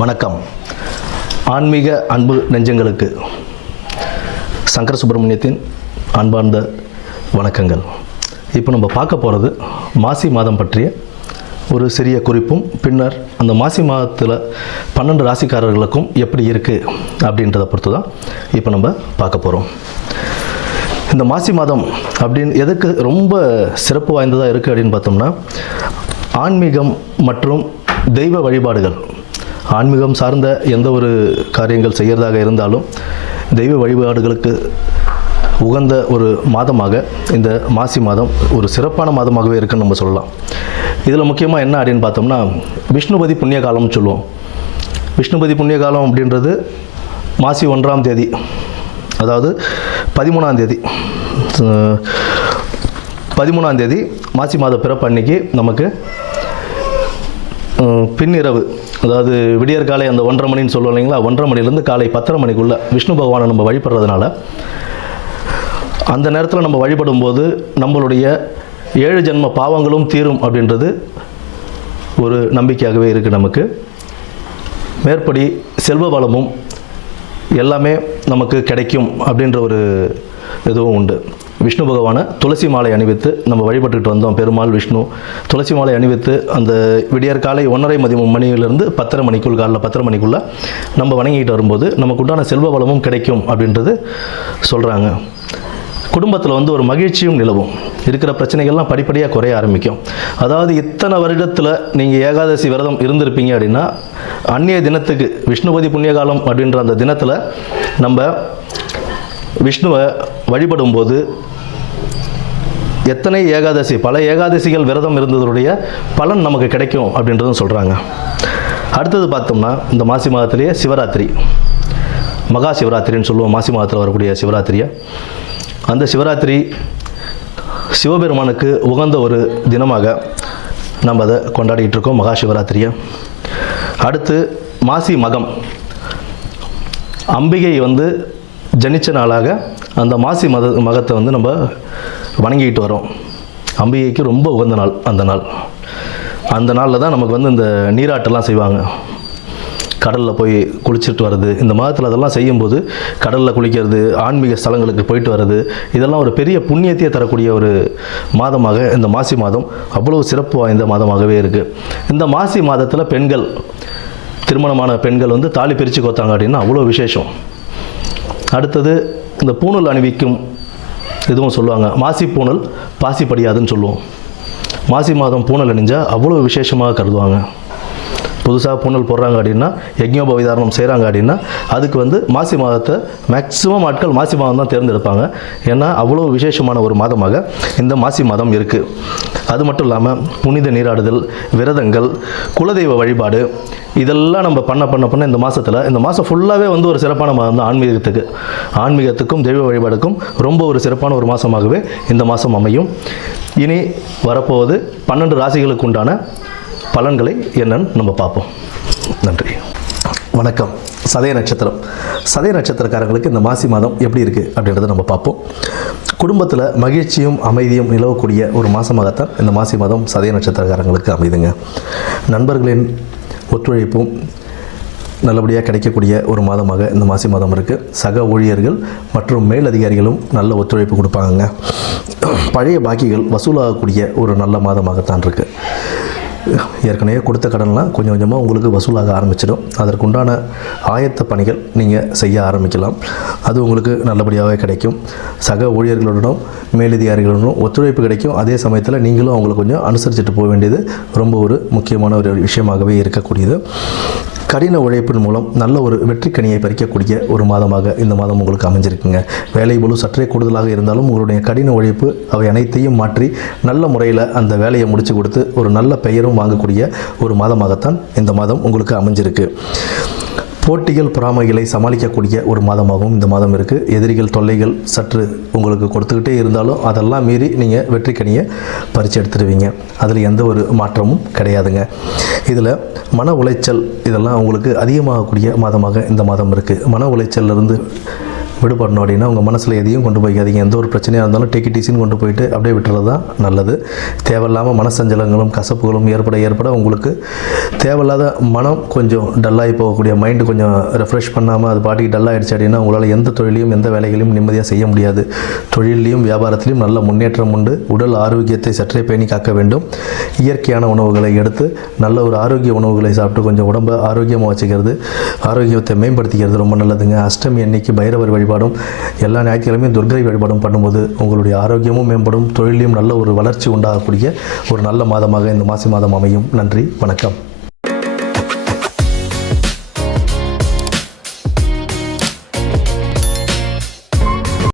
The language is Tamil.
வணக்கம். ஆன்மீக அன்பு நெஞ்சங்களுக்கு சங்கர சுப்பிரமணியத்தின் அன்பார்ந்த வணக்கங்கள். இப்போ நம்ம பார்க்க போகிறது மாசி மாதம் பற்றிய ஒரு சிறிய குறிப்பும், பின்னர் அந்த மாசி மாதத்தில் 12 ராசிக்காரர்களுக்கும் எப்படி இருக்குது அப்படின்றத பொறுத்து தான் இப்போ நம்ம பார்க்க போகிறோம். இந்த மாசி மாதம் அப்படின்னு எதுக்கு ரொம்ப சிறப்பு வாய்ந்ததாக இருக்குது அப்படின்னு பார்த்தோம்னா, ஆன்மீகம் மற்றும் தெய்வ வழிபாடுகள், ஆன்மீகம் சார்ந்த எந்த ஒரு காரியங்கள் செய்கிறதாக இருந்தாலும் தெய்வ வழிபாடுகளுக்கு உகந்த ஒரு மாதமாக இந்த மாசி மாதம் ஒரு சிறப்பான மாதமாகவே இருக்குன்னு நம்ம சொல்லலாம். இதில் முக்கியமாக என்ன அப்படின்னு பார்த்தோம்னா, விஷ்ணுபதி புண்ணிய காலம்னு சொல்லுவோம். விஷ்ணுபதி புண்ணிய காலம் அப்படின்றது மாசி 1ஆம் தேதி, அதாவது 13ஆம் தேதி மாசி மாத பிறப்பு அன்னைக்கு நமக்கு பின்னிரவு, அதாவது விடியற்காலை அந்த 1:30 மணின்னு சொல்லுவோம் இல்லைங்களா, 1:30 மணிலேருந்து காலை 10:30 மணிக்குள்ளே விஷ்ணு பகவானை நம்ம வழிபடுறதுனால அந்த நேரத்தில் நம்ம வழிபடும் போது நம்மளுடைய 7 ஜென்ம பாவங்களும் தீரும் அப்படின்றது ஒரு நம்பிக்கையாகவே இருக்குது நமக்கு. மேற்படி செல்வ வளமும் எல்லாமே நமக்கு கிடைக்கும் அப்படின்ற ஒரு இதுவும் உண்டு. விஷ்ணு பகவானை துளசி மாலை அணிவித்து நம்ம வழிபட்டுக்கிட்டு வந்தோம். பெருமாள் விஷ்ணு துளசி மாலை அணிவித்து அந்த விடியற்காலை 1:30 மணியிலிருந்து 10:30 மணிக்குள், காலைல 10:30 மணிக்குள்ளே நம்ம வணங்கிட்டு வரும்போது நமக்கு உண்டான செல்வ வளமும் கிடைக்கும் அப்படின்றது சொல்கிறாங்க. குடும்பத்தில் ஒரு மகிழ்ச்சியும் நிலவும், இருக்கிற பிரச்சனைகள்லாம் படிப்படியாக குறைய ஆரம்பிக்கும். அதாவது இத்தனை வருடத்தில் நீங்கள் ஏகாதசி விரதம் இருந்திருப்பீங்க அப்படின்னா, அந்நிய தினத்துக்கு விஷ்ணுபதி புண்ணியகாலம் அப்படின்ற அந்த தினத்தில் நம்ம விஷ்ணுவை வழிபடும் போது எத்தனை ஏகாதசி, பல ஏகாதசிகள் விரதம் இருந்ததுடைய பலன் நமக்கு கிடைக்கும் அப்படின்றதும் சொல்கிறாங்க. அடுத்தது பார்த்தோம்னா, இந்த மாசி மாதத்திலேயே சிவராத்திரி, மகா சிவராத்திரின்னு சொல்லுவோம். மாசி மாதத்தில் வரக்கூடிய சிவராத்திரியை, அந்த சிவராத்திரி சிவபெருமானுக்கு உகந்த ஒரு தினமாக நம்ம அதை கொண்டாடிக்கிட்டு இருக்கோம், மகா சிவராத்திரியை. அடுத்து மாசி மகம், அம்பிகை ஜனிச்ச நாளாக அந்த மாசி மகத்தை நம்ம வணங்கிக்கிட்டு வரோம். அம்பிகைக்கு ரொம்ப உகந்த நாள் அந்த நாளில் தான் நமக்கு இந்த நீராட்டெல்லாம் செய்வாங்க. கடலில் போய் குளிச்சுட்டு வர்றது, இந்த மாதத்தில் அதெல்லாம் செய்யும்போது கடலில் குளிக்கிறது, ஆன்மீக ஸ்தலங்களுக்கு போயிட்டு வர்றது, இதெல்லாம் ஒரு பெரிய புண்ணியத்தையே தரக்கூடிய ஒரு மாதமாக இந்த மாசி மாதம் அவ்வளோ சிறப்பு வாய்ந்த மாதமாகவே இருக்குது. இந்த மாசி மாதத்தில் பெண்கள், திருமணமான பெண்கள் தாலி பிரித்து கோத்தாங்க அப்படின்னா அவ்வளோ விசேஷம். அடுத்தது இந்த பூணல் அணிவிக்கும் இதுவும் சொல்லுவாங்க. மாசி பூணல் பாசி படியாதுன்னு சொல்லுவோம். மாசி மாதம் பூணல் அணிஞ்சால் அவ்வளோ விசேஷமாக கருதுவாங்க. புதுசாக பூணல் போடுறாங்க அப்படின்னா, யஜ்ஞோபவிதாரணம் செய்கிறாங்க அப்படின்னா, அதுக்கு மாசி மாதத்தை மேக்ஸிமம் ஆட்கள் மாசி மாதம் தான் தேர்ந்தெடுப்பாங்க. ஏன்னா அவ்வளோ விசேஷமான ஒரு மாதமாக இந்த மாசி மாதம் இருக்குது. அது மட்டும் இல்லாமல் புனித நீராடுதல், விரதங்கள், குலதெய்வ வழிபாடு, இதெல்லாம் நம்ம பண்ண இந்த மாதத்தில், இந்த மாதம் ஃபுல்லாகவே ஒரு சிறப்பான மாதம் தான். ஆன்மீகத்துக்கும் தெய்வ வழிபாடுக்கும் ரொம்ப ஒரு சிறப்பான ஒரு மாதமாகவே இந்த மாதம் அமையும். இனி வரப்போவது 12 ராசிகளுக்கு உண்டான பலன்களை என்னன்னு நம்ம பார்ப்போம். நன்றி, வணக்கம். சதய நட்சத்திரக்காரங்களுக்கு இந்த மாசி மாதம் எப்படி இருக்குது அப்படின்றத நம்ம பார்ப்போம். குடும்பத்தில் மகிழ்ச்சியும் அமைதியும் நிலவக்கூடிய ஒரு மாதமாகத்தான் இந்த மாசி மாதம் சதய நட்சத்திரக்காரங்களுக்கு அமைதுங்க. நண்பர்களின் ஒத்துழைப்பும் நல்லபடியாக கிடைக்கக்கூடிய ஒரு மாதமாக இந்த மாசி மாதம் இருக்குது. சக ஊழியர்கள் மற்றும் மேலதிகாரிகளும் நல்ல ஒத்துழைப்பு கொடுப்பாங்க. பழைய பாக்கிகள் வசூலாகக்கூடிய ஒரு நல்ல மாதமாகத்தான் இருக்குது. ஏற்கனவே கொடுத்த கடன்லாம் கொஞ்சம் கொஞ்சமாக உங்களுக்கு வசூலாக ஆரம்பிச்சிடும். அதற்குண்டான ஆயத்த பணிகள் நீங்கள் செய்ய ஆரம்பிக்கலாம். அது உங்களுக்கு நல்லபடியாகவே கிடைக்கும். சக ஊழியர்களுடனும் மேலதிகாரிகளுடனும் ஒத்துழைப்பு கிடைக்கும். அதே சமயத்தில் நீங்களும் அவங்களுக்கு கொஞ்சம் அனுசரிச்சுட்டு போக வேண்டியது ரொம்ப ஒரு முக்கியமான ஒரு விஷயமாகவே இருக்கக்கூடியது. கடின உழைப்பின் மூலம் நல்ல ஒரு வெற்றிக்கனியை பறிக்கக்கூடிய ஒரு மாதமாக இந்த மாதம் உங்களுக்கு அமைஞ்சிருக்குங்க. வேலை பளு சற்றே கூடுதலாக இருந்தாலும் உங்களுடைய கடின உழைப்பு அவை அனைத்தையும் மாற்றி நல்ல முறையில் அந்த வேலையை முடித்து கொடுத்து ஒரு நல்ல பெயரும் வாங்கக்கூடிய ஒரு மாதமாகத்தான் இந்த மாதம் உங்களுக்கு அமைஞ்சிருக்கு. போட்டிகள் பொறாமைகளை சமாளிக்கக்கூடிய ஒரு மாதமாகவும் இந்த மாதம் இருக்குது. எதிரிகள் தொல்லைகள் சற்று உங்களுக்கு கொடுத்துக்கிட்டே இருந்தாலும் அதெல்லாம் மீறி நீங்கள் வெற்றிக்கனியை பறித்து எடுத்துடுவீங்க. அதில் எந்த ஒரு மாற்றமும் கிடையாதுங்க. இதில் மன உளைச்சல் இதெல்லாம் உங்களுக்கு அதிகமாகக்கூடிய மாதமாக இந்த மாதம் இருக்குது. மன உளைச்சலிருந்து விடுபடணும் அப்படின்னா உங்கள் மனசில் எதையும் கொண்டு போய்க்காதீங்க. எந்த ஒரு பிரச்சனையாக இருந்தாலும் டேக் இட் ஈஸின்னு கொண்டு போயிட்டு அப்படியே விட்டுறது தான் நல்லது. தேவையில்லாமல் மனசஞ்சலங்களும் கசப்புகளும் ஏற்பட உங்களுக்கு தேவையில்லாத மனம் கொஞ்சம் டல்லாகி போகக்கூடிய, மைண்டு கொஞ்சம் ரெஃப்ரெஷ் பண்ணாமல் அது பாட்டுக்கு டல்லாகிடுச்சு அப்படின்னா உங்களால் எந்த தொழிலையும் எந்த வேலைகளையும் நிம்மதியாக செய்ய முடியாது. தொழிலையும் வியாபாரத்திலையும் நல்ல முன்னேற்றம் உண்டு. உடல் ஆரோக்கியத்தை சற்றே பேணி காக்க வேண்டும். இயற்கையான உணவுகளை எடுத்து நல்ல ஒரு ஆரோக்கிய உணவுகளை சாப்பிட்டு கொஞ்சம் உடம்பை ஆரோக்கியமாக வச்சுக்கிறது, ஆரோக்கியத்தை மேம்படுத்திக்கிறது ரொம்ப நல்லதுங்க. அஷ்டமி அன்னைக்கு பைரவர் வழிபாடும் எல்லா ஞாயிற்றுக்கிழமையும் துர்க்கை வழிபாடும் பண்ணும்போது உங்களுடைய ஆரோக்கியமும் மேம்படும், தொழிலையும் நல்ல ஒரு வளர்ச்சி உண்டாகக்கூடிய ஒரு நல்ல மாதமாக இந்த மாசி மாதம் அமையும். நன்றி, வணக்கம்.